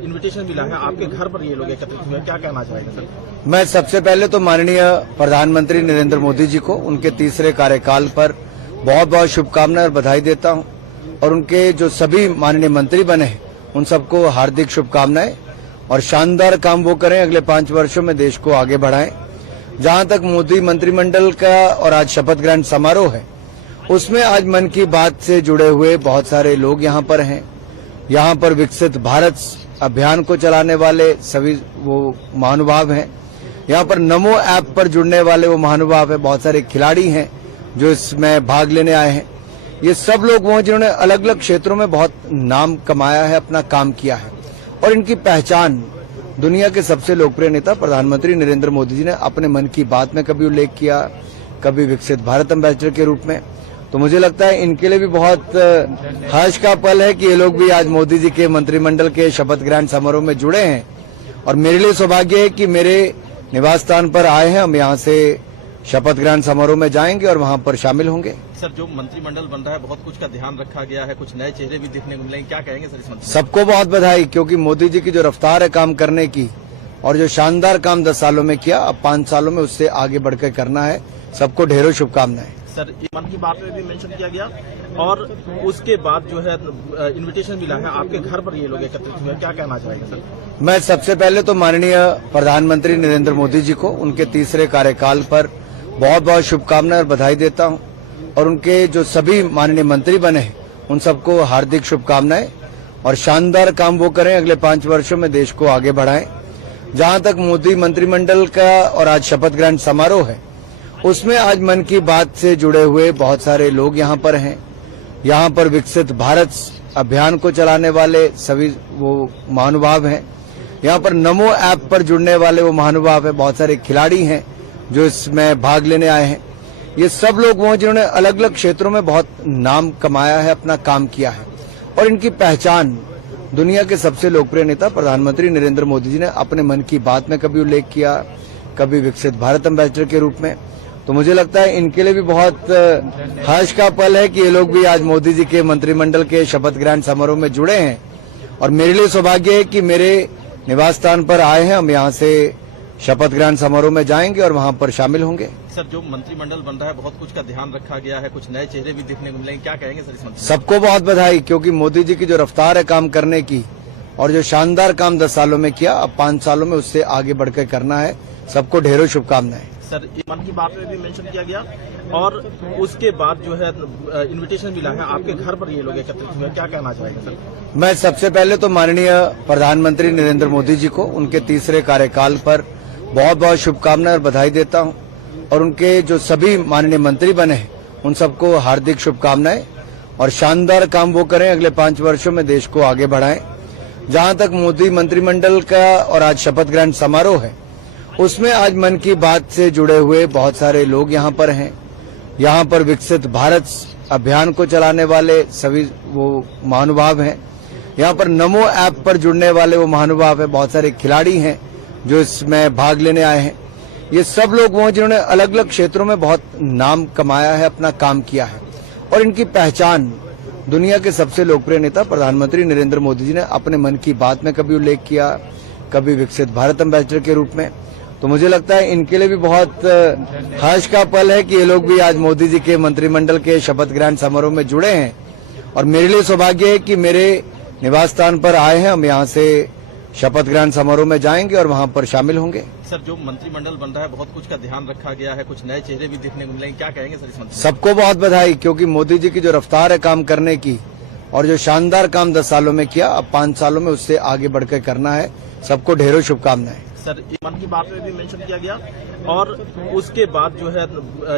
Invitation मिला है, आपके घर पर ये लोग एकत्रित हुए, क्या कहना चाहेंगे सर? मैं सबसे पहले तो माननीय प्रधानमंत्री नरेंद्र मोदी जी को उनके तीसरे कार्यकाल पर बहुत बहुत शुभकामनाएं और बधाई देता हूं और उनके जो सभी माननीय मंत्री बने हैं उन सबको हार्दिक शुभकामनाएं और शानदार काम वो करें, अगले 5 वर्षों में देश को आगे बढ़ाएं। जहां तक मोदी मंत्रिमंडल का और आज शपथ ग्रहण समारोह है, उसमें आज मन की बात से जुड़े हुए बहुत सारे लोग यहां पर हैं। यहां पर विकसित भारत अभियान को चलाने वाले सभी वो महानुभाव हैं। यहाँ पर नमो ऐप पर जुड़ने वाले वो महानुभाव हैं। बहुत सारे खिलाड़ी हैं जो इसमें भाग लेने आए हैं। ये सब लोग वो हैं जिन्होंने अलग अलग क्षेत्रों में बहुत नाम कमाया है, अपना काम किया है और इनकी पहचान दुनिया के सबसे लोकप्रिय नेता प्रधानमंत्री नरेंद्र मोदी जी ने अपने मन की बात में कभी उल्लेख किया, कभी विकसित भारत एम्बेसडर के रूप में। तो मुझे लगता है इनके लिए भी बहुत हर्ष का पल है कि ये लोग भी आज मोदी जी के मंत्रिमंडल के शपथ ग्रहण समारोह में जुड़े हैं और मेरे लिए सौभाग्य है कि मेरे निवास स्थान पर आए हैं। हम यहाँ से शपथ ग्रहण समारोह में जाएंगे और वहाँ पर शामिल होंगे। सर, जो मंत्रिमंडल बन रहा है, बहुत कुछ का ध्यान रखा गया है, कुछ नए चेहरे भी दिखने को मिलेंगे, क्या कहेंगे सर इस मंत्री? सबको बहुत बधाई, क्योंकि मोदी जी की जो रफ्तार है काम करने की और जो शानदार काम 10 सालों में किया, अब 5 सालों में उससे आगे बढ़कर करना है। सबको ढेरों शुभकामनाएं। सर, मन की बात में भी मेंशन किया गया और उसके बाद जो है इनविटेशन मिला है, आपके घर पर ये लोग एकत्रित हुए, क्या कहना चाहेंगे सर? मैं सबसे पहले तो माननीय प्रधानमंत्री नरेंद्र मोदी जी को उनके तीसरे कार्यकाल पर बहुत बहुत शुभकामनाएं और बधाई देता हूं और उनके जो सभी माननीय मंत्री बने हैं उन सबको हार्दिक शुभकामनाएं और शानदार काम वो करें, अगले 5 वर्षों में देश को आगे बढ़ाएं। जहां तक मोदी मंत्रिमंडल का और आज शपथ ग्रहण समारोह है, उसमें आज मन की बात से जुड़े हुए बहुत सारे लोग यहाँ पर हैं। यहाँ पर विकसित भारत अभियान को चलाने वाले सभी वो महानुभाव हैं। यहाँ पर नमो ऐप पर जुड़ने वाले वो महानुभाव हैं। बहुत सारे खिलाड़ी हैं जो इसमें भाग लेने आए हैं। ये सब लोग वो हैं जिन्होंने अलग अलग क्षेत्रों में बहुत नाम कमाया है, अपना काम किया है और इनकी पहचान दुनिया के सबसे लोकप्रिय नेता प्रधानमंत्री नरेंद्र मोदी जी ने अपने मन की बात में कभी उल्लेख किया, कभी विकसित भारत एम्बेसडर के रूप में। तो मुझे लगता है इनके लिए भी बहुत हर्ष का पल है कि ये लोग भी आज मोदी जी के मंत्रिमंडल के शपथ ग्रहण समारोह में जुड़े हैं और मेरे लिए सौभाग्य है कि मेरे निवास स्थान पर आए हैं। हम यहाँ से शपथ ग्रहण समारोह में जाएंगे और वहाँ पर शामिल होंगे। सर, जो मंत्रिमंडल बन रहा है, बहुत कुछ का ध्यान रखा गया है, कुछ नए चेहरे भी दिखने को मिलेंगे, क्या कहेंगे सर इस मंत्री? सबको बहुत बधाई, क्योंकि मोदी जी की जो रफ्तार है काम करने की और जो शानदार काम 10 सालों में किया, अब 5 सालों में उससे आगे बढ़कर करना है। सबको ढेरों शुभकामनाएं। सर, मन की बात में भी मेंशन किया गया और उसके बाद जो है इनविटेशन मिला है, आपके घर पर ये लोग एकत्रित हुए, क्या कहना चाहेंगे सर? मैं सबसे पहले तो माननीय प्रधानमंत्री नरेंद्र मोदी जी को उनके तीसरे कार्यकाल पर बहुत बहुत शुभकामनाएं और बधाई देता हूं और उनके जो सभी माननीय मंत्री बने हैं उन सबको हार्दिक शुभकामनाएं और शानदार काम वो करें, अगले 5 वर्षों में देश को आगे बढ़ाएं। जहां तक मोदी मंत्रिमंडल का और आज शपथ ग्रहण समारोह है, उसमें आज मन की बात से जुड़े हुए बहुत सारे लोग यहाँ पर हैं। यहाँ पर विकसित भारत अभियान को चलाने वाले सभी वो महानुभाव हैं। यहाँ पर नमो ऐप पर जुड़ने वाले वो महानुभाव हैं। बहुत सारे खिलाड़ी हैं जो इसमें भाग लेने आए हैं। ये सब लोग वो हैं जिन्होंने अलग अलग क्षेत्रों में बहुत नाम कमाया है, अपना काम किया है और इनकी पहचान दुनिया के सबसे लोकप्रिय नेता प्रधानमंत्री नरेंद्र मोदी जी ने अपने मन की बात में कभी उल्लेख किया, कभी विकसित भारत एम्बेसडर के रूप में। तो मुझे लगता है इनके लिए भी बहुत हर्ष का पल है कि ये लोग भी आज मोदी जी के मंत्रिमंडल के शपथ ग्रहण समारोह में जुड़े हैं और मेरे लिए सौभाग्य है कि मेरे निवास स्थान पर आए हैं। हम यहाँ से शपथ ग्रहण समारोह में जाएंगे और वहाँ पर शामिल होंगे। सर, जो मंत्रिमंडल बन रहा है, बहुत कुछ का ध्यान रखा गया है, कुछ नए चेहरे भी दिखने को मिलेंगे, क्या कहेंगे सर इस मंत्री? सबको बहुत बधाई, क्योंकि मोदी जी की जो रफ्तार है काम करने की और जो शानदार काम 10 सालों में किया, अब 5 सालों में उससे आगे बढ़कर करना है। सबको ढेरों शुभकामनाएं। सर, मन की बात में भी मेंशन किया गया और उसके बाद जो है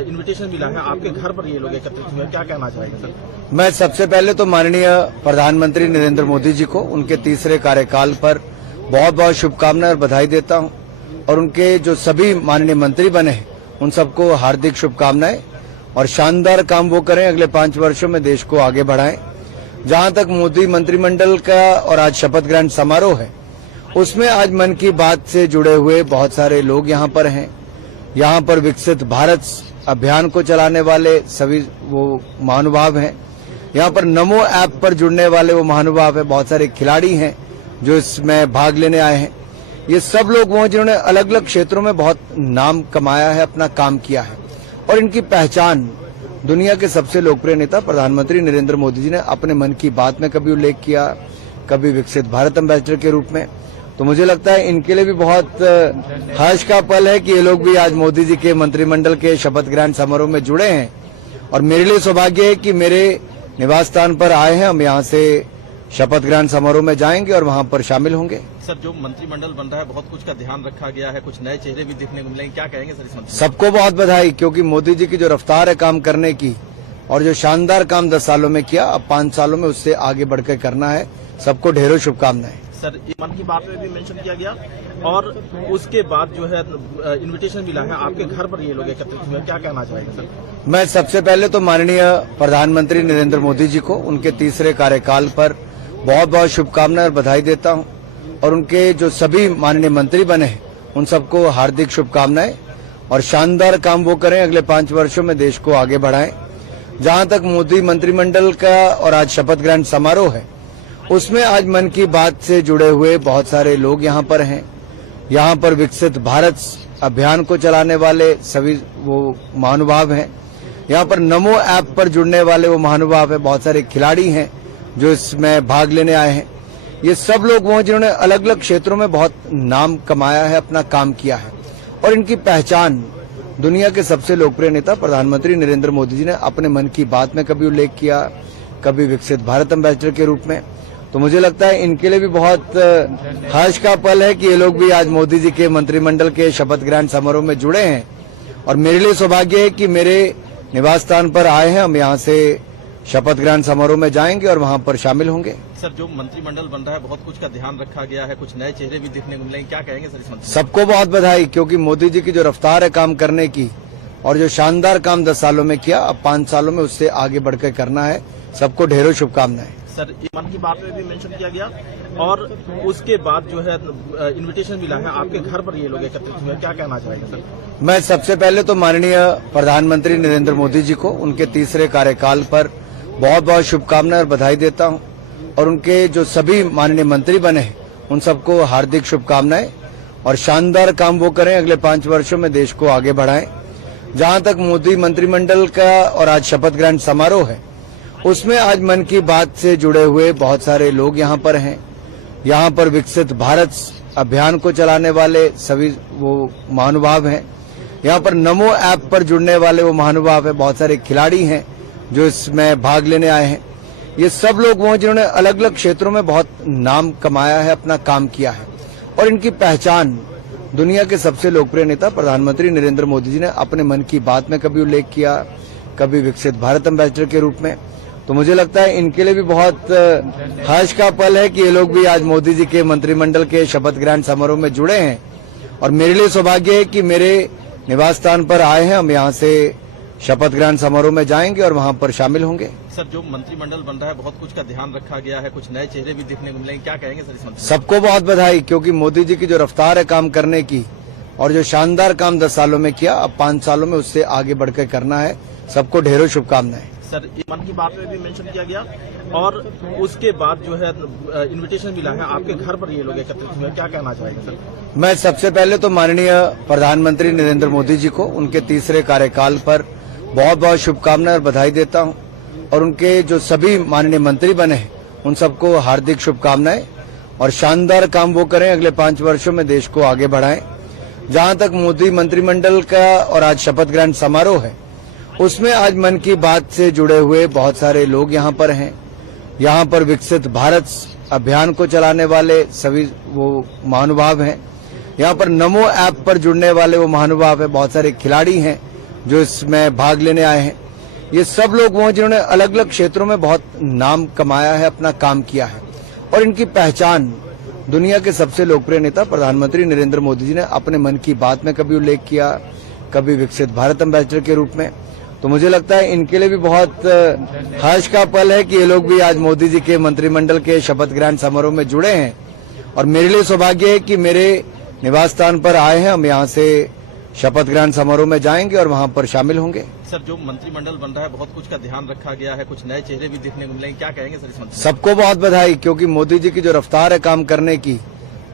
इनविटेशन मिला है, आपके घर पर ये लोग एकत्रित हुए, क्या कहना चाहेंगे सर? मैं सबसे पहले तो माननीय प्रधानमंत्री नरेंद्र मोदी जी को उनके तीसरे कार्यकाल पर बहुत बहुत शुभकामनाएं और बधाई देता हूं और उनके जो सभी माननीय मंत्री बने हैं उन सबको हार्दिक शुभकामनाएं और शानदार काम वो करें, अगले 5 वर्षों में देश को आगे बढ़ाएं। जहां तक मोदी मंत्रिमंडल का और आज शपथ ग्रहण समारोह है, उसमें आज मन की बात से जुड़े हुए बहुत सारे लोग यहाँ पर हैं। यहाँ पर विकसित भारत अभियान को चलाने वाले सभी वो महानुभाव हैं। यहाँ पर नमो ऐप पर जुड़ने वाले वो महानुभाव हैं। बहुत सारे खिलाड़ी हैं जो इसमें भाग लेने आए हैं, ये सब लोग वो हैं जिन्होंने अलग अलग क्षेत्रों में बहुत नाम कमाया है, अपना काम किया है। और इनकी पहचान दुनिया के सबसे लोकप्रिय नेता प्रधानमंत्री नरेंद्र मोदी जी ने अपने मन की बात में कभी उल्लेख किया, कभी विकसित भारत एम्बेसडर के रूप में। तो मुझे लगता है इनके लिए भी बहुत हर्ष का पल है कि ये लोग भी आज मोदी जी के मंत्रिमंडल के शपथ ग्रहण समारोह में जुड़े हैं। और मेरे लिए सौभाग्य है कि मेरे निवास स्थान पर आए हैं। हम यहाँ से शपथ ग्रहण समारोह में जाएंगे और वहाँ पर शामिल होंगे। सर, जो मंत्रिमंडल बन रहा है बहुत कुछ का ध्यान रखा गया है, कुछ नए चेहरे भी दिखने को मिलेंगे, क्या कहेंगे सर इस मंत्री? सबको बहुत बधाई, क्योंकि मोदी जी की जो रफ्तार है काम करने की और जो शानदार काम 10 सालों में किया, अब 5 सालों में उससे आगे बढ़कर करना है। सबको ढेरों शुभकामनाएं। सर, मन की बात में भी मेंशन किया गया और उसके बाद जो है इनविटेशन मिला है, आपके घर पर ये लोग एकत्रित हुए, क्या कहना चाहेंगे सर? मैं सबसे पहले तो माननीय प्रधानमंत्री नरेंद्र मोदी जी को उनके तीसरे कार्यकाल पर बहुत बहुत शुभकामनाएं और बधाई देता हूं। और उनके जो सभी माननीय मंत्री बने हैं उन सबको हार्दिक शुभकामनाएं। और शानदार काम वो करें, अगले 5 वर्षों में देश को आगे बढ़ाएं। जहां तक मोदी मंत्रिमंडल का और आज शपथ ग्रहण समारोह है, उसमें आज मन की बात से जुड़े हुए बहुत सारे लोग यहाँ पर हैं। यहाँ पर विकसित भारत अभियान को चलाने वाले सभी वो महानुभाव हैं। यहाँ पर नमो ऐप पर जुड़ने वाले वो महानुभाव हैं। बहुत सारे खिलाड़ी हैं जो इसमें भाग लेने आए हैं। ये सब लोग वो हैं जिन्होंने अलग अलग क्षेत्रों में बहुत नाम कमाया है, अपना काम किया है। और इनकी पहचान दुनिया के सबसे लोकप्रिय नेता प्रधानमंत्री नरेंद्र मोदी जी ने अपने मन की बात में कभी उल्लेख किया, कभी विकसित भारत एम्बेसडर के रूप में। तो मुझे लगता है इनके लिए भी बहुत हर्ष का पल है कि ये लोग भी आज मोदी जी के मंत्रिमंडल के शपथ ग्रहण समारोह में जुड़े हैं। और मेरे लिए सौभाग्य है कि मेरे निवास स्थान पर आए हैं। हम यहाँ से शपथ ग्रहण समारोह में जाएंगे और वहाँ पर शामिल होंगे। सर, जो मंत्रिमंडल बन रहा है बहुत कुछ का ध्यान रखा गया है, कुछ नए चेहरे भी दिखने को मिलेंगे, क्या कहेंगे सर इस मंत्री? सबको बहुत बधाई, क्योंकि मोदी जी की जो रफ्तार है काम करने की और जो शानदार काम 10 सालों में किया, अब 5 सालों में उससे आगे बढ़कर करना है। सबको ढेरों शुभकामनाएं। सर, मन की बात में भी मेंशन किया गया और उसके बाद जो है इनविटेशन मिला है, आपके घर पर ये लोग एकत्रित हुए, क्या कहना चाहेंगे सर? मैं सबसे पहले तो माननीय प्रधानमंत्री नरेंद्र मोदी जी को उनके तीसरे कार्यकाल पर बहुत बहुत शुभकामनाएं और बधाई देता हूं। और उनके जो सभी माननीय मंत्री बने हैं उन सबको हार्दिक शुभकामनाएं। और शानदार काम वो करें, अगले 5 वर्षों में देश को आगे बढ़ाएं। जहां तक मोदी मंत्रिमंडल का और आज शपथ ग्रहण समारोह है, उसमें आज मन की बात से जुड़े हुए बहुत सारे लोग यहाँ पर हैं। यहाँ पर विकसित भारत अभियान को चलाने वाले सभी वो महानुभाव हैं। यहाँ पर नमो ऐप पर जुड़ने वाले वो महानुभाव हैं। बहुत सारे खिलाड़ी हैं जो इसमें भाग लेने आए हैं। ये सब लोग वो हैं जिन्होंने अलग अलग क्षेत्रों में बहुत नाम कमाया है, अपना काम किया है। और इनकी पहचान दुनिया के सबसे लोकप्रिय नेता प्रधानमंत्री नरेंद्र मोदी जी ने अपने मन की बात में कभी उल्लेख किया, कभी विकसित भारत एम्बेसडर के रूप में। तो मुझे लगता है इनके लिए भी बहुत हर्ष का पल है कि ये लोग भी आज मोदी जी के मंत्रिमंडल के शपथ ग्रहण समारोह में जुड़े हैं। और मेरे लिए सौभाग्य है कि मेरे निवास स्थान पर आए हैं। हम यहाँ से शपथ ग्रहण समारोह में जाएंगे और वहाँ पर शामिल होंगे। सर, जो मंत्रिमंडल बन रहा है बहुत कुछ का ध्यान रखा गया है, कुछ नए चेहरे भी दिखने को मिलेंगे, क्या कहेंगे सर इस मंत्री? सबको बहुत बधाई, क्योंकि मोदी जी की जो रफ्तार है काम करने की और जो शानदार काम 10 सालों में किया, अब 5 सालों में उससे आगे बढ़कर करना है। सबको ढेरों शुभकामनाएं। सर, मन की बात में भी मेंशन किया गया और उसके बाद जो है इनविटेशन मिला है, आपके घर पर ये लोग एकत्रित हुए, क्या कहना चाहेंगे सर? मैं सबसे पहले तो माननीय प्रधानमंत्री नरेंद्र मोदी जी को उनके तीसरे कार्यकाल पर बहुत बहुत शुभकामनाएं और बधाई देता हूं। और उनके जो सभी माननीय मंत्री बने हैं उन सबको हार्दिक शुभकामनाएं। और शानदार काम वो करें, अगले 5 वर्षों में देश को आगे बढ़ाएं। जहां तक मोदी मंत्रिमंडल का और आज शपथ ग्रहण समारोह है, उसमें आज मन की बात से जुड़े हुए बहुत सारे लोग यहाँ पर हैं। यहाँ पर विकसित भारत अभियान को चलाने वाले सभी वो महानुभाव हैं। यहाँ पर नमो ऐप पर जुड़ने वाले वो महानुभाव हैं। बहुत सारे खिलाड़ी हैं जो इसमें भाग लेने आए हैं। ये सब लोग वो हैं जिन्होंने अलग अलग क्षेत्रों में बहुत नाम कमाया है, अपना काम किया है। और इनकी पहचान दुनिया के सबसे लोकप्रिय नेता प्रधानमंत्री नरेंद्र मोदी जी ने अपने मन की बात में कभी उल्लेख किया, कभी विकसित भारत एम्बेसडर के रूप में। तो मुझे लगता है इनके लिए भी बहुत हर्ष का पल है कि ये लोग भी आज मोदी जी के मंत्रिमंडल के शपथ ग्रहण समारोह में जुड़े हैं। और मेरे लिए सौभाग्य है कि मेरे निवास स्थान पर आए हैं। हम यहाँ से शपथ ग्रहण समारोह में जाएंगे और वहां पर शामिल होंगे। सर, जो मंत्रिमंडल बन रहा है बहुत कुछ का ध्यान रखा गया है, कुछ नए चेहरे भी देखने को मिलेंगे, क्या कहेंगे सर इस मंत्री? सबको बहुत बधाई, क्योंकि मोदी जी की जो रफ्तार है काम करने की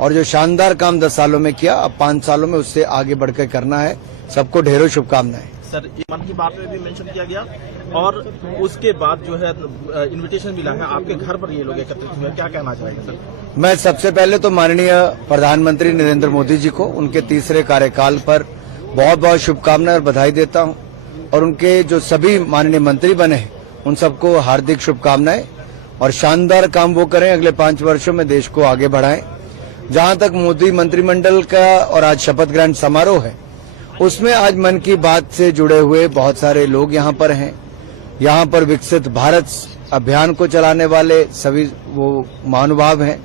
और जो शानदार काम 10 सालों में किया, अब 5 सालों में उससे आगे बढ़कर करना है। सबको ढेरों शुभकामनाएं। सर, मन की बात में भी मेंशन किया गया और उसके बाद जो है इनविटेशन मिला है, आपके घर पर ये लोग एकत्रित हुए, क्या कहना चाहेंगे सर? मैं सबसे पहले तो माननीय प्रधानमंत्री नरेंद्र मोदी जी को उनके तीसरे कार्यकाल पर बहुत बहुत शुभकामनाएं और बधाई देता हूं, और उनके जो सभी माननीय मंत्री बने हैं उन सबको हार्दिक शुभकामनाएं, और शानदार काम वो करें, अगले 5 वर्षों में देश को आगे बढ़ाएं। जहां तक मोदी मंत्रिमंडल का और आज शपथ ग्रहण समारोह है, उसमें आज मन की बात से जुड़े हुए बहुत सारे लोग यहां पर हैं। यहां पर विकसित भारत अभियान को चलाने वाले सभी वो महानुभाव हैं।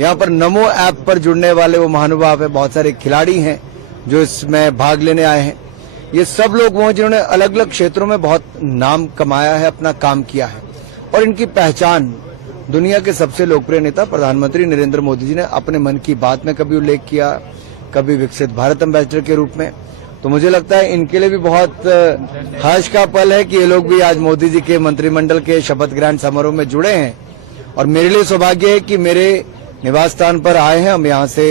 यहां पर नमो ऐप पर जुड़ने वाले वो महानुभाव है, बहुत सारे खिलाड़ी हैं जो इसमें भाग लेने आए हैं। ये सब लोग वो जिन्होंने अलग अलग क्षेत्रों में बहुत नाम कमाया है, अपना काम किया है, और इनकी पहचान दुनिया के सबसे लोकप्रिय नेता प्रधानमंत्री नरेंद्र मोदी जी ने अपने मन की बात में कभी उल्लेख किया, कभी विकसित भारत एम्बेसडर के रूप में। तो मुझे लगता है इनके लिए भी बहुत हर्ष का पल है कि ये लोग भी आज मोदी जी के मंत्रिमंडल के शपथ ग्रहण समारोह में जुड़े हैं, और मेरे लिए सौभाग्य है कि मेरे निवास स्थान पर आए हैं। हम यहाँ से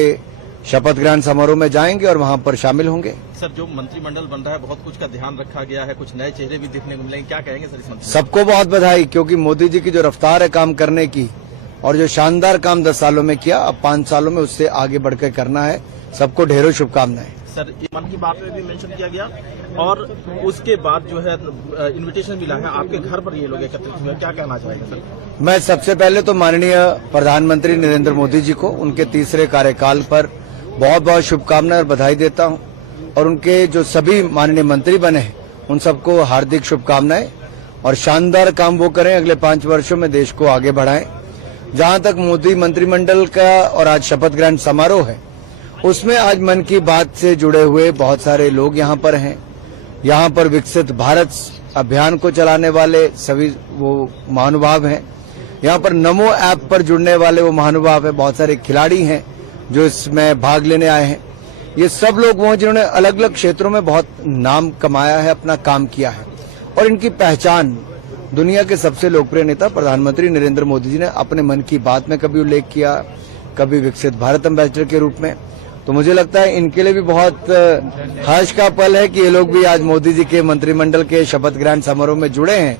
शपथ ग्रहण समारोह में जाएंगे और वहां पर शामिल होंगे। सर, जो मंत्रिमंडल बन रहा है बहुत कुछ का ध्यान रखा गया है, कुछ नए चेहरे भी देखने को मिलेंगे, क्या कहेंगे सर इस मंत्री? सबको बहुत बधाई, क्योंकि मोदी जी की जो रफ्तार है काम करने की और जो शानदार काम 10 सालों में किया, अब 5 सालों में उससे आगे बढ़कर करना है। सबको ढेरों शुभकामनाएं। सर, मन की बात में भी मेंशन किया गया और उसके बाद जो है इनविटेशन मिला है, आपके घर पर ये लोग एकत्रित हुए, क्या कहना चाहेंगे सर? मैं सबसे पहले तो माननीय प्रधानमंत्री नरेंद्र मोदी जी को उनके तीसरे कार्यकाल पर बहुत बहुत शुभकामनाएं और बधाई देता हूं, और उनके जो सभी माननीय मंत्री बने हैं उन सबको हार्दिक शुभकामनाएं, और शानदार काम वो करें, अगले 5 वर्षों में देश को आगे बढ़ाएं। जहां तक मोदी मंत्रिमंडल का और आज शपथ ग्रहण समारोह है, उसमें आज मन की बात से जुड़े हुए बहुत सारे लोग यहां पर हैं। यहां पर विकसित भारत अभियान को चलाने वाले सभी वो महानुभाव हैं। यहां पर नमो ऐप पर जुड़ने वाले वो महानुभाव है, बहुत सारे खिलाड़ी हैं जो इसमें भाग लेने आए हैं। ये सब लोग वो जिन्होंने अलग अलग क्षेत्रों में बहुत नाम कमाया है, अपना काम किया है, और इनकी पहचान दुनिया के सबसे लोकप्रिय नेता प्रधानमंत्री नरेंद्र मोदी जी ने अपने मन की बात में कभी उल्लेख किया, कभी विकसित भारत एम्बेसडर के रूप में। तो मुझे लगता है इनके लिए भी बहुत हर्ष का पल है कि ये लोग भी आज मोदी जी के मंत्रिमंडल के शपथ ग्रहण समारोह में जुड़े हैं,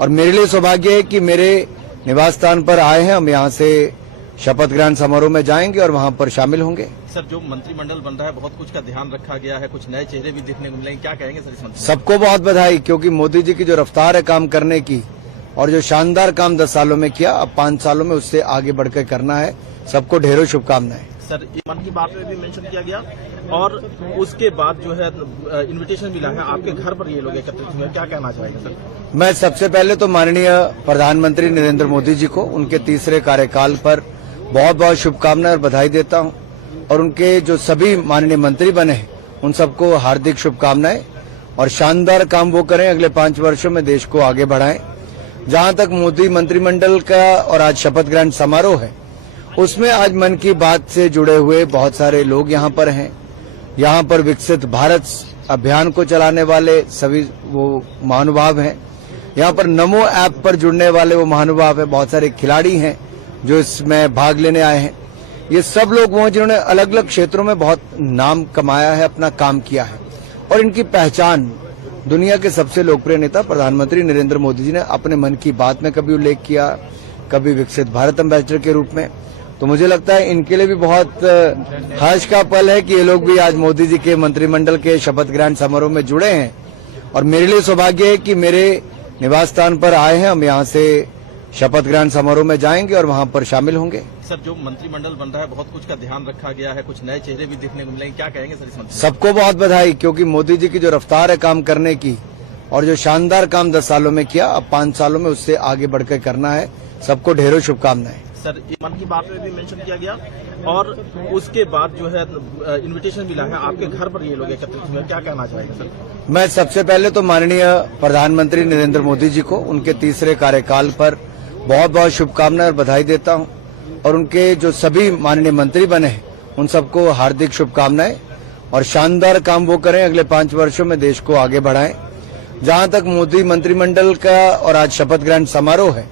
और मेरे लिए सौभाग्य है कि मेरे निवास स्थान पर आए हैं। हम यहाँ से शपथ ग्रहण समारोह में जाएंगे और वहां पर शामिल होंगे। सर, जो मंत्रिमंडल बन रहा है बहुत कुछ का ध्यान रखा गया है, कुछ नए चेहरे भी देखने को मिलेंगे, क्या कहेंगे सर इस मंत्री? सबको बहुत बधाई, क्योंकि मोदी जी की जो रफ्तार है काम करने की और जो शानदार काम 10 सालों में किया, अब 5 सालों में उससे आगे बढ़कर करना है। सबको ढेरों शुभकामनाएं। सर, मन की बात में भी मेंशन किया गया और उसके बाद जो है इनविटेशन मिला है, आपके घर पर ये लोग एकत्रित हुए, क्या कहना चाहेंगे सर? मैं सबसे पहले तो माननीय प्रधानमंत्री नरेंद्र मोदी जी को उनके तीसरे कार्यकाल पर बहुत बहुत शुभकामनाएं और बधाई देता हूं, और उनके जो सभी माननीय मंत्री बने हैं उन सबको हार्दिक शुभकामनाएं, और शानदार काम वो करें, अगले 5 वर्षों में देश को आगे बढ़ाएं। जहां तक मोदी मंत्रिमंडल का और आज शपथ ग्रहण समारोह है, उसमें आज मन की बात से जुड़े हुए बहुत सारे लोग यहां पर हैं। यहां पर विकसित भारत अभियान को चलाने वाले सभी वो महानुभाव हैं। यहां पर नमो ऐप पर जुड़ने वाले वो महानुभाव है, बहुत सारे खिलाड़ी हैं जो इसमें भाग लेने आए हैं। ये सब लोग वो जिन्होंने अलग अलग क्षेत्रों में बहुत नाम कमाया है, अपना काम किया है, और इनकी पहचान दुनिया के सबसे लोकप्रिय नेता प्रधानमंत्री नरेंद्र मोदी जी ने अपने मन की बात में कभी उल्लेख किया, कभी विकसित भारत एम्बेसडर के रूप में। तो मुझे लगता है इनके लिए भी बहुत हर्ष का पल है कि ये लोग भी आज मोदी जी के मंत्रिमंडल के शपथ ग्रहण समारोह में जुड़े हैं, और मेरे लिए सौभाग्य है कि मेरे निवास स्थान पर आए हैं। हम यहाँ से शपथ ग्रहण समारोह में जाएंगे और वहां पर शामिल होंगे। सर, जो मंत्रिमंडल बन रहा है बहुत कुछ का ध्यान रखा गया है, कुछ नए चेहरे भी देखने को मिलेंगे, क्या कहेंगे सर इस मंत्री? सबको बहुत बधाई, क्योंकि मोदी जी की जो रफ्तार है काम करने की और जो शानदार काम 10 सालों में किया, अब 5 सालों में उससे आगे बढ़कर करना है। सबको ढेरों शुभकामनाएं। सर, मन की बात में भी मेंशन किया गया और उसके बाद जो है इनविटेशन मिला है, आपके घर पर ये लोग एकत्रित हुए, क्या कहना चाहेंगे सर? मैं सबसे पहले तो माननीय प्रधानमंत्री नरेंद्र मोदी जी को उनके तीसरे कार्यकाल पर बहुत बहुत शुभकामनाएं और बधाई देता हूं, और उनके जो सभी माननीय मंत्री बने हैं उन सबको हार्दिक शुभकामनाएं, और शानदार काम वो करें, अगले 5 वर्षों में देश को आगे बढ़ाएं। जहां तक मोदी मंत्रिमंडल का और आज शपथ ग्रहण समारोह है,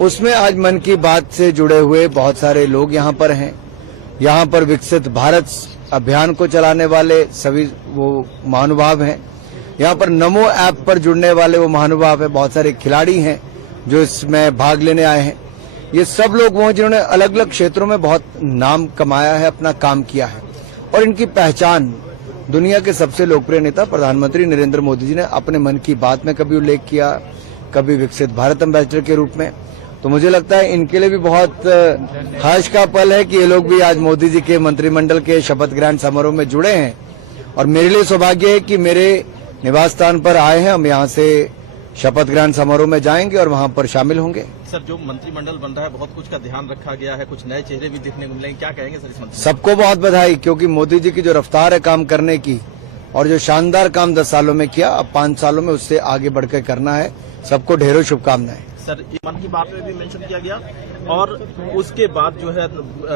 उसमें आज मन की बात से जुड़े हुए बहुत सारे लोग यहां पर हैं। यहां पर विकसित भारत अभियान को चलाने वाले सभी वो महानुभाव हैं। यहां पर नमो ऐप पर जुड़ने वाले वो महानुभाव हैं। बहुत सारे खिलाड़ी हैं जो इसमें भाग लेने आए हैं। ये सब लोग वो हैं जिन्होंने अलग अलग क्षेत्रों में बहुत नाम कमाया है, अपना काम किया है, और इनकी पहचान दुनिया के सबसे लोकप्रिय नेता प्रधानमंत्री नरेंद्र मोदी जी ने अपने मन की बात में कभी उल्लेख किया, कभी विकसित भारत एम्बेसडर के रूप में। तो मुझे लगता है इनके लिए भी बहुत हर्ष का पल है कि ये लोग भी आज मोदी जी के मंत्रिमंडल के शपथ ग्रहण समारोह में जुड़े हैं। और मेरे लिए सौभाग्य है कि मेरे निवास स्थान पर आए हैं। हम यहाँ से शपथ ग्रहण समारोह में जाएंगे और वहाँ पर शामिल होंगे। सर, जो मंत्रिमंडल बन रहा है, बहुत कुछ का ध्यान रखा गया है, कुछ नए चेहरे भी दिखने को मिलेंगे, क्या कहेंगे सर इस मंत्री? सबको बहुत बधाई, क्योंकि मोदी जी की जो रफ्तार है काम करने की और जो शानदार काम 10 सालों में किया, अब 5 सालों में उससे आगे बढ़कर करना है। सबको ढेरों शुभकामनाएं। सर, मन की बात में भी मेंशन किया गया और उसके बाद जो है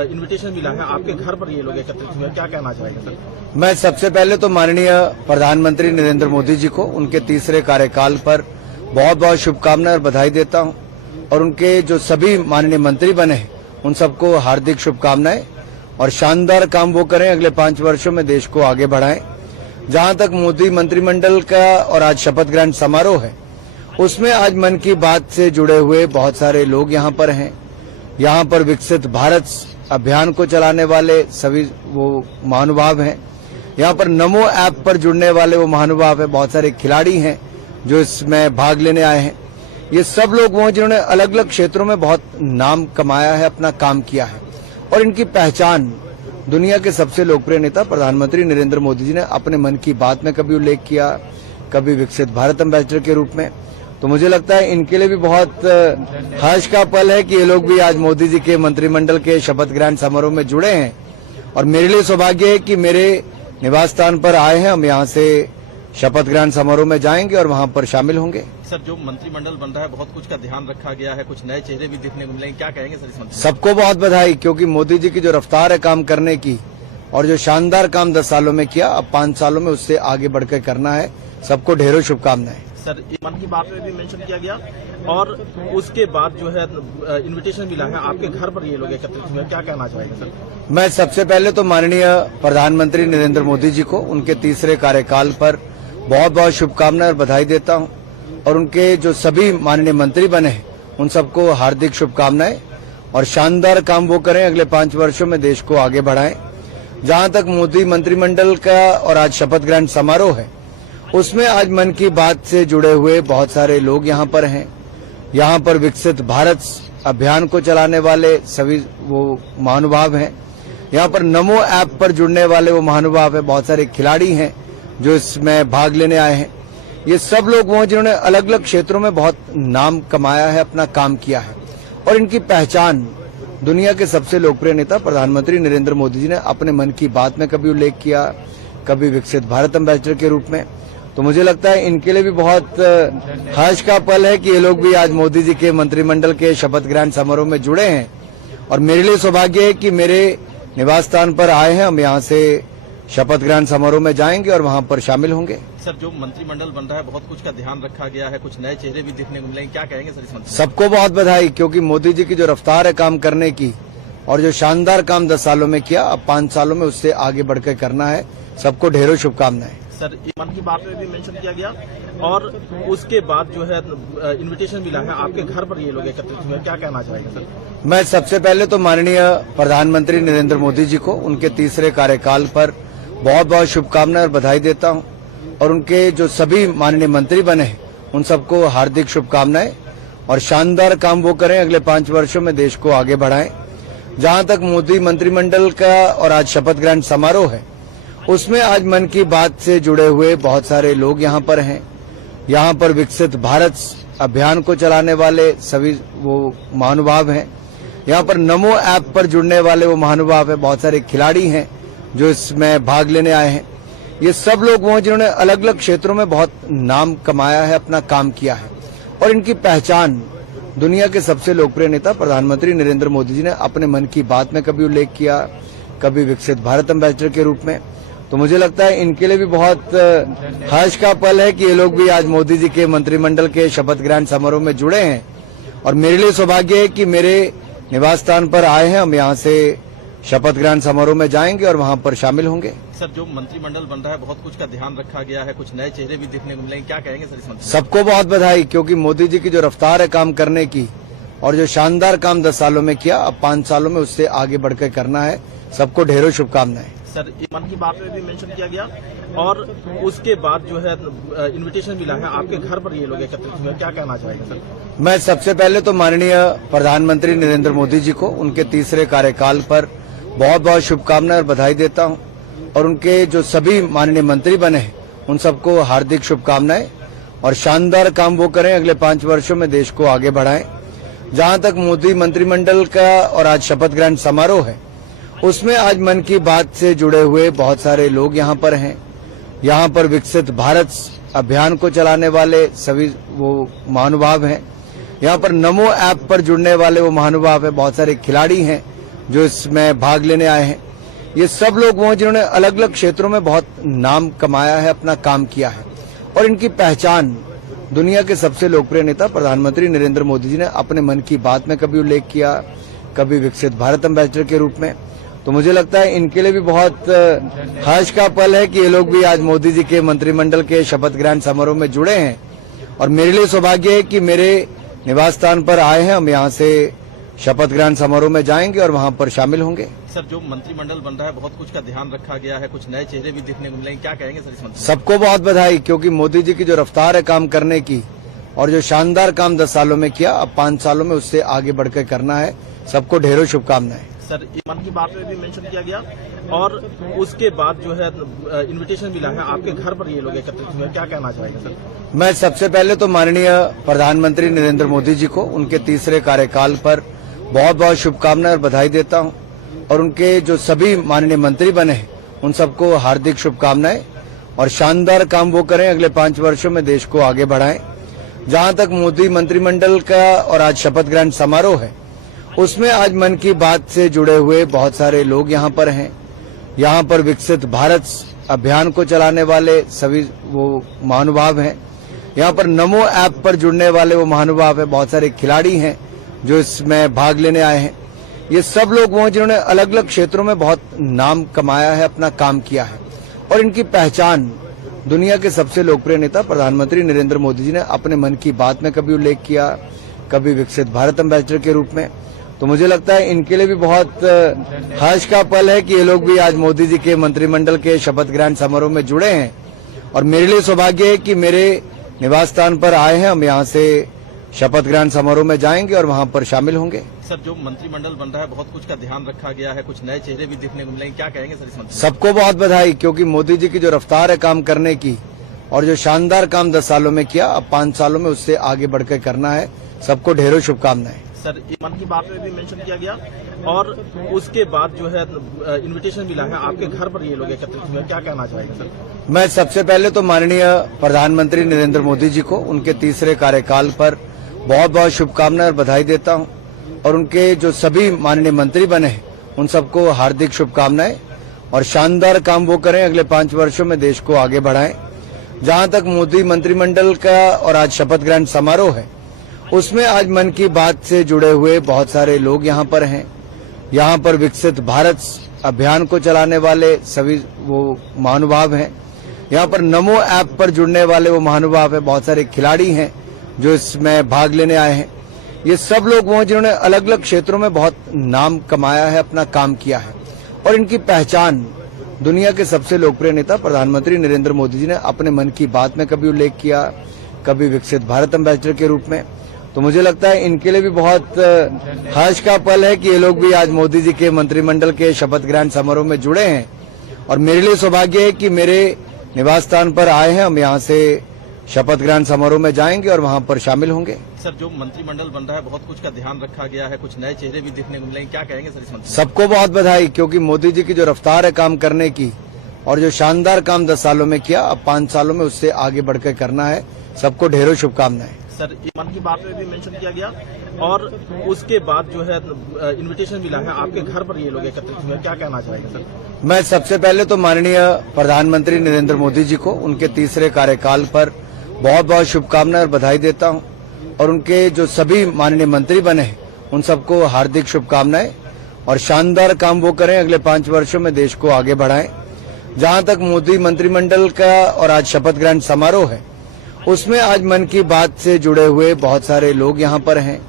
इनविटेशन मिला है, आपके घर पर ये लोग एकत्रित हुए, क्या कहना चाहेंगे सर? मैं सबसे पहले तो माननीय प्रधानमंत्री नरेंद्र मोदी जी को उनके तीसरे कार्यकाल पर बहुत बहुत शुभकामनाएं और बधाई देता हूं, और उनके जो सभी माननीय मंत्री बने हैं उन सबको हार्दिक शुभकामनाएं। और शानदार काम वो करें, अगले 5 वर्षों में देश को आगे बढ़ाएं। जहां तक मोदी मंत्रिमंडल का और आज शपथ ग्रहण समारोह है, उसमें आज मन की बात से जुड़े हुए बहुत सारे लोग यहां पर हैं। यहां पर विकसित भारत अभियान को चलाने वाले सभी वो महानुभाव हैं। यहां पर नमो ऐप पर जुड़ने वाले वो महानुभाव हैं। बहुत सारे खिलाड़ी हैं जो इसमें भाग लेने आए हैं। ये सब लोग वो हैं जिन्होंने अलग अलग क्षेत्रों में बहुत नाम कमाया है, अपना काम किया है, और इनकी पहचान दुनिया के सबसे लोकप्रिय नेता प्रधानमंत्री नरेंद्र मोदी जी ने अपने मन की बात में कभी उल्लेख किया, कभी विकसित भारत एम्बेसडर के रूप में। तो मुझे लगता है इनके लिए भी बहुत हर्ष का पल है कि ये लोग भी आज मोदी जी के मंत्रिमंडल के शपथ ग्रहण समारोह में जुड़े हैं। और मेरे लिए सौभाग्य है कि मेरे निवास स्थान पर आए हैं। हम यहाँ से शपथ ग्रहण समारोह में जाएंगे और वहाँ पर शामिल होंगे। सर, जो मंत्रिमंडल बन रहा है, बहुत कुछ का ध्यान रखा गया है, कुछ नए चेहरे भी दिखने को मिलेंगे, क्या कहेंगे सर इस मंत्री? सबको बहुत बधाई, क्योंकि मोदी जी की जो रफ्तार है काम करने की और जो शानदार काम 10 सालों में किया, अब 5 सालों में उससे आगे बढ़कर करना है। सबको ढेरों शुभकामनाएं। सर, मन की बात में भी मेंशन किया गया और उसके बाद जो है इनविटेशन मिला है, आपके घर पर ये लोग एकत्रित हुए, क्या कहना चाहेंगे सर? मैं सबसे पहले तो माननीय प्रधानमंत्री नरेंद्र मोदी जी को उनके तीसरे कार्यकाल पर बहुत बहुत शुभकामनाएं और बधाई देता हूं, और उनके जो सभी माननीय मंत्री बने हैं उन सबको हार्दिक शुभकामनाएं। और शानदार काम वो करें, अगले 5 वर्षों में देश को आगे बढ़ाएं। जहां तक मोदी मंत्रिमंडल का और आज शपथ ग्रहण समारोह है, उसमें आज मन की बात से जुड़े हुए बहुत सारे लोग यहां पर हैं। यहां पर विकसित भारत अभियान को चलाने वाले सभी वो महानुभाव हैं। यहां पर नमो ऐप पर जुड़ने वाले वो महानुभाव हैं। बहुत सारे खिलाड़ी हैं जो इसमें भाग लेने आए हैं। ये सब लोग वो हैं जिन्होंने अलग अलग क्षेत्रों में बहुत नाम कमाया है, अपना काम किया है, और इनकी पहचान दुनिया के सबसे लोकप्रिय नेता प्रधानमंत्री नरेंद्र मोदी जी ने अपने मन की बात में कभी उल्लेख किया, कभी विकसित भारत एम्बेसडर के रूप में। तो मुझे लगता है इनके लिए भी बहुत हर्ष का पल है कि ये लोग भी आज मोदी जी के मंत्रिमंडल के शपथ ग्रहण समारोह में जुड़े हैं। और मेरे लिए सौभाग्य है कि मेरे निवास स्थान पर आए हैं। हम यहाँ से शपथ ग्रहण समारोह में जाएंगे और वहाँ पर शामिल होंगे। सर, जो मंत्रिमंडल बन रहा है, बहुत कुछ का ध्यान रखा गया है, कुछ नए चेहरे भी दिखने को मिलेंगे, क्या कहेंगे सर इस मंत्री? सबको बहुत बधाई, क्योंकि मोदी जी की जो रफ्तार है काम करने की और जो शानदार काम 10 सालों में किया, अब 5 सालों में उससे आगे बढ़कर करना है। सबको ढेरों शुभकामनाएं। सर, मन की बात में भी मेंशन किया गया और उसके बाद जो है इनविटेशन मिला है, आपके घर पर ये लोग एकत्रित हुए, क्या कहना चाहेंगे सर? मैं सबसे पहले तो माननीय प्रधानमंत्री नरेंद्र मोदी जी को उनके तीसरे कार्यकाल पर बहुत बहुत शुभकामनाएं और बधाई देता हूं, और उनके जो सभी माननीय मंत्री बने हैं उन सबको हार्दिक शुभकामनाएं। और शानदार काम वो करें, अगले 5 वर्षों में देश को आगे बढ़ाएं। जहां तक मोदी मंत्रिमंडल का और आज शपथ ग्रहण समारोह है, उसमें आज मन की बात से जुड़े हुए बहुत सारे लोग यहां पर हैं। यहां पर विकसित भारत अभियान को चलाने वाले सभी वो महानुभाव हैं। यहां पर नमो ऐप पर जुड़ने वाले वो महानुभाव हैं। बहुत सारे खिलाड़ी हैं जो इसमें भाग लेने आए हैं। ये सब लोग वो हैं जिन्होंने अलग अलग क्षेत्रों में बहुत नाम कमाया है, अपना काम किया है, और इनकी पहचान दुनिया के सबसे लोकप्रिय नेता प्रधानमंत्री नरेंद्र मोदी जी ने अपने मन की बात में कभी उल्लेख किया, कभी विकसित भारत एम्बेसडर के रूप में। तो मुझे लगता है इनके लिए भी बहुत हर्ष का पल है कि ये लोग भी आज मोदी जी के मंत्रिमंडल के शपथ ग्रहण समारोह में जुड़े हैं। और मेरे लिए सौभाग्य है कि मेरे निवास स्थान पर आए हैं। हम यहाँ से शपथ ग्रहण समारोह में जाएंगे और वहाँ पर शामिल होंगे। सर, जो मंत्रिमंडल बन रहा है बहुत कुछ का ध्यान रखा गया है, कुछ नए चेहरे भी देखने को मिलेंगे, क्या कहेंगे सर इस मंत्री? सबको बहुत बधाई, क्योंकि मोदी जी की जो रफ्तार है काम करने की और जो शानदार काम 10 सालों में किया, अब 5 सालों में उससे आगे बढ़कर करना है। सबको ढेरों शुभकामनाएं। सर, मन की बात में भी मेंशन किया गया और उसके बाद जो है इनविटेशन मिला है, आपके घर पर ये लोग एकत्रित हुए, क्या कहना चाहेंगे सर? मैं सबसे पहले तो माननीय प्रधानमंत्री नरेंद्र मोदी जी को उनके तीसरे कार्यकाल पर बहुत बहुत शुभकामनाएं और बधाई देता हूं। और उनके जो सभी माननीय मंत्री बने हैं उन सबको हार्दिक शुभकामनाएं और शानदार काम वो करें, अगले 5 वर्षों में देश को आगे बढ़ाएं। जहां तक मोदी मंत्रिमंडल का और आज शपथ ग्रहण समारोह है, उसमें आज मन की बात से जुड़े हुए बहुत सारे लोग यहाँ पर हैं। यहाँ पर विकसित भारत अभियान को चलाने वाले सभी वो महानुभाव हैं। यहाँ पर नमो ऐप पर जुड़ने वाले वो महानुभाव हैं। बहुत सारे खिलाड़ी हैं जो इसमें भाग लेने आए हैं। ये सब लोग वो हैं जिन्होंने अलग अलग क्षेत्रों में बहुत नाम कमाया है, अपना काम किया है। और इनकी पहचान दुनिया के सबसे लोकप्रिय नेता प्रधानमंत्री नरेंद्र मोदी जी ने अपने मन की बात में कभी उल्लेख किया, कभी विकसित भारत एम्बेसडर के रूप में। तो मुझे लगता है इनके लिए भी बहुत हर्ष का पल है कि ये लोग भी आज मोदी जी के मंत्रिमंडल के शपथ ग्रहण समारोह में जुड़े हैं। और मेरे लिए सौभाग्य है कि मेरे निवास स्थान पर आए हैं। हम यहाँ से शपथ ग्रहण समारोह में जाएंगे और वहाँ पर शामिल होंगे। सर, जो मंत्रिमंडल बन रहा है बहुत कुछ का ध्यान रखा गया है, कुछ नए चेहरे भी देखने को मिलेंगे, क्या कहेंगे सर इस मंत्री? सबको बहुत बधाई, क्योंकि मोदी जी की जो रफ्तार है काम करने की और जो शानदार काम 10 सालों में किया, अब 5 सालों में उससे आगे बढ़कर करना है। सबको ढेरों शुभकामनाएं। सर, मन की बात में भी मेंशन किया गया और उसके बाद जो है इनविटेशन मिला है, आपके घर पर ये लोग एकत्रित हुए, क्या कहना चाहेंगे सर? मैं सबसे पहले तो माननीय प्रधानमंत्री नरेंद्र मोदी जी को उनके तीसरे कार्यकाल पर बहुत बहुत शुभकामनाएं और बधाई देता हूं। और उनके जो सभी माननीय मंत्री बने हैं उन सबको हार्दिक शुभकामनाएं और शानदार काम वो करें, अगले 5 वर्षों में देश को आगे बढ़ाएं। जहां तक मोदी मंत्रिमंडल का और आज शपथ ग्रहण समारोह है, उसमें आज मन की बात से जुड़े हुए बहुत सारे लोग यहाँ पर हैं। यहाँ पर विकसित भारत अभियान को चलाने वाले सभी वो महानुभाव हैं। यहाँ पर नमो ऐप पर जुड़ने वाले वो महानुभाव हैं। बहुत सारे खिलाड़ी हैं जो इसमें भाग लेने आए हैं। ये सब लोग वो हैं जिन्होंने अलग अलग क्षेत्रों में बहुत नाम कमाया है, अपना काम किया है। और इनकी पहचान दुनिया के सबसे लोकप्रिय नेता प्रधानमंत्री नरेंद्र मोदी जी ने अपने मन की बात में कभी उल्लेख किया, कभी विकसित भारत एम्बेसडर के रूप में। तो मुझे लगता है इनके लिए भी बहुत हर्ष का पल है कि ये लोग भी आज मोदी जी के मंत्रिमंडल के शपथ ग्रहण समारोह में जुड़े हैं। और मेरे लिए सौभाग्य है कि मेरे निवास स्थान पर आए हैं। हम यहाँ से शपथ ग्रहण समारोह में जाएंगे और वहाँ पर शामिल होंगे। सर, जो मंत्रिमंडल बन रहा है बहुत कुछ का ध्यान रखा गया है, कुछ नए चेहरे भी देखने को मिलेंगे, क्या कहेंगे सर इस मंत्री? सबको बहुत बधाई, क्योंकि मोदी जी की जो रफ्तार है काम करने की और जो शानदार काम 10 सालों में किया, अब 5 सालों में उससे आगे बढ़कर करना है। सबको ढेरों शुभकामनाएं। सर, मन की बात में भी मेंशन किया गया और उसके बाद जो है इनविटेशन मिला है, आपके घर पर ये लोग एकत्रित हुए, क्या कहना चाहेंगे सर? मैं सबसे पहले तो माननीय प्रधानमंत्री नरेंद्र मोदी जी को उनके तीसरे कार्यकाल पर बहुत बहुत शुभकामनाएं और बधाई देता हूं। और उनके जो सभी माननीय मंत्री बने हैं उन सबको हार्दिक शुभकामनाएं और शानदार काम वो करें, अगले 5 वर्षों में देश को आगे बढ़ाएं। जहां तक मोदी मंत्रिमंडल का और आज शपथ ग्रहण समारोह है, उसमें आज मन की बात से जुड़े हुए बहुत सारे लोग यहाँ पर हैं। यहाँ पर विकसित भारत अभियान को चलाने वाले सभी वो महानुभाव हैं। यहाँ पर नमो ऐप पर जुड़ने वाले वो महानुभाव हैं। बहुत सारे खिलाड़ी हैं जो इसमें भाग लेने आए हैं। ये सब लोग वो हैं जिन्होंने अलग अलग क्षेत्रों में बहुत नाम कमाया है, अपना काम किया है। और इनकी पहचान दुनिया के सबसे लोकप्रिय नेता प्रधानमंत्री नरेंद्र मोदी जी ने अपने मन की बात में कभी उल्लेख किया, कभी विकसित भारत एम्बेसडर के रूप में। तो मुझे लगता है इनके लिए भी बहुत हर्ष का पल है कि ये लोग भी आज मोदी जी के मंत्रिमंडल के शपथ ग्रहण समारोह में जुड़े हैं। और मेरे लिए सौभाग्य है कि मेरे निवास स्थान पर आए हैं। हम यहाँ से शपथ ग्रहण समारोह में जाएंगे और वहाँ पर शामिल होंगे। सर, जो मंत्रिमंडल बन रहा है बहुत कुछ का ध्यान रखा गया है, कुछ नए चेहरे भी देखने को मिलेंगे, क्या कहेंगे सर इस मंत्री? सबको बहुत बधाई, क्योंकि मोदी जी की जो रफ्तार है काम करने की और जो शानदार काम 10 सालों में किया, अब 5 सालों में उससे आगे बढ़कर करना है। सबको ढेरों शुभकामनाएं। सर ये मन की बात में भी मेंशन किया गया और उसके बाद जो है इनविटेशन मिला है, आपके घर पर ये लोग एकत्रित हुए, क्या कहना चाहेंगे सर? मैं सबसे पहले तो माननीय प्रधानमंत्री नरेंद्र मोदी जी को उनके तीसरे कार्यकाल पर बहुत बहुत शुभकामनाएं और बधाई देता हूं और उनके जो सभी माननीय मंत्री बने हैं उन सबको हार्दिक शुभकामनाएं और शानदार काम वो करें, अगले 5 वर्षों में देश को आगे बढ़ाएं। जहां तक मोदी मंत्रिमंडल का और आज शपथ ग्रहण समारोह है, उसमें आज मन की बात से जुड़े हुए बहुत सारे लोग यहां पर हैं।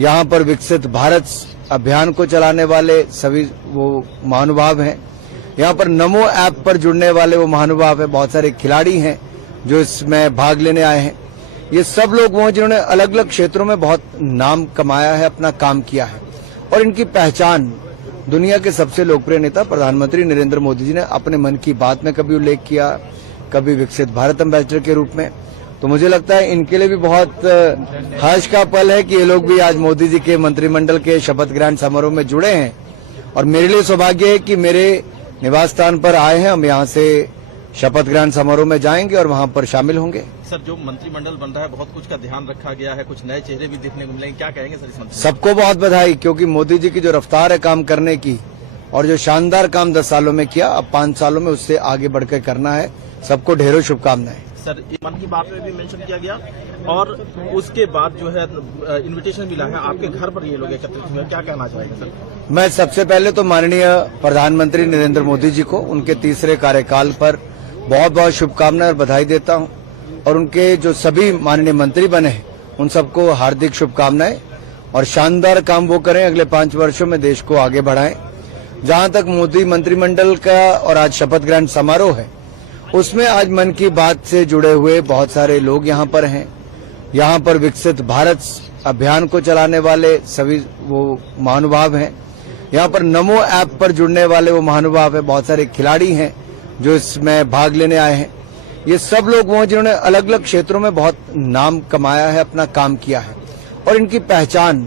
यहां पर विकसित भारत अभियान को चलाने वाले सभी वो महानुभाव हैं। यहां पर नमो ऐप पर जुड़ने वाले वो महानुभाव हैं। बहुत सारे खिलाड़ी हैं जो इसमें भाग लेने आए हैं। ये सब लोग वो हैं जिन्होंने अलग अलग क्षेत्रों में बहुत नाम कमाया है, अपना काम किया है और इनकी पहचान दुनिया के सबसे लोकप्रिय नेता प्रधानमंत्री नरेंद्र मोदी जी ने अपने मन की बात में कभी उल्लेख किया, कभी विकसित भारत एम्बेसडर के रूप में। तो मुझे लगता है इनके लिए भी बहुत हर्ष का पल है कि ये लोग भी आज मोदी जी के मंत्रिमंडल के शपथ ग्रहण समारोह में जुड़े हैं और मेरे लिए सौभाग्य है कि मेरे निवास स्थान पर आए हैं। हम यहाँ से शपथ ग्रहण समारोह में जाएंगे और वहां पर शामिल होंगे। सर जो मंत्रिमंडल बन रहा है, बहुत कुछ का ध्यान रखा गया है, कुछ नए चेहरे भी देखने को मिलेंगे, क्या कहेंगे सर इस मंत्री? सबको बहुत बधाई, क्योंकि मोदी जी की जो रफ्तार है काम करने की और जो शानदार काम 10 सालों में किया, अब 5 सालों में उससे आगे बढ़कर करना है। सबको ढेरों शुभकामनाएं। सर ये मन की बात में भी मेंशन किया गया और उसके बाद जो है इनविटेशन मिला है, आपके घर पर ये लोग एकत्रित हुए, क्या कहना चाहेंगे सर? मैं सबसे पहले तो माननीय प्रधानमंत्री नरेंद्र मोदी जी को उनके तीसरे कार्यकाल पर बहुत बहुत शुभकामनाएं और बधाई देता हूं और उनके जो सभी माननीय मंत्री बने हैं उन सबको हार्दिक शुभकामनाएं और शानदार काम वो करें, अगले 5 वर्षों में देश को आगे बढ़ाएं। जहां तक मोदी मंत्रिमंडल का और आज शपथ ग्रहण समारोह है, उसमें आज मन की बात से जुड़े हुए बहुत सारे लोग यहां पर हैं। यहां पर विकसित भारत अभियान को चलाने वाले सभी वो महानुभाव हैं। यहां पर नमो ऐप पर जुड़ने वाले वो महानुभाव हैं। बहुत सारे खिलाड़ी हैं जो इसमें भाग लेने आए हैं। ये सब लोग वो हैं जिन्होंने अलग अलग क्षेत्रों में बहुत नाम कमाया है, अपना काम किया है और इनकी पहचान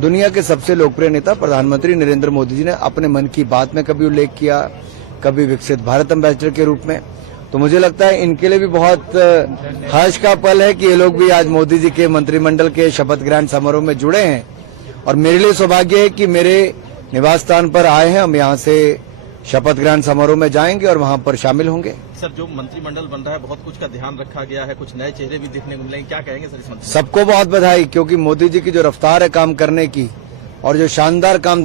दुनिया के सबसे लोकप्रिय नेता प्रधानमंत्री नरेंद्र मोदी जी ने अपने मन की बात में कभी उल्लेख किया, कभी विकसित भारत एम्बेसडर के रूप में। तो मुझे लगता है इनके लिए भी बहुत हर्ष का पल है कि ये लोग भी आज मोदी जी के मंत्रिमंडल के शपथ ग्रहण समारोह में जुड़े हैं और मेरे लिए सौभाग्य है कि मेरे निवास स्थान पर आए हैं। हम यहाँ से शपथ ग्रहण समारोह में जाएंगे और वहां पर शामिल होंगे। सर जो मंत्रिमंडल बन रहा है, बहुत कुछ का ध्यान रखा गया है, कुछ नए चेहरे भी देखने को मिलेंगे, क्या कहेंगे सर इस मंत्री? सबको बहुत बधाई, क्योंकि मोदी जी की जो रफ्तार है काम करने की और जो शानदार काम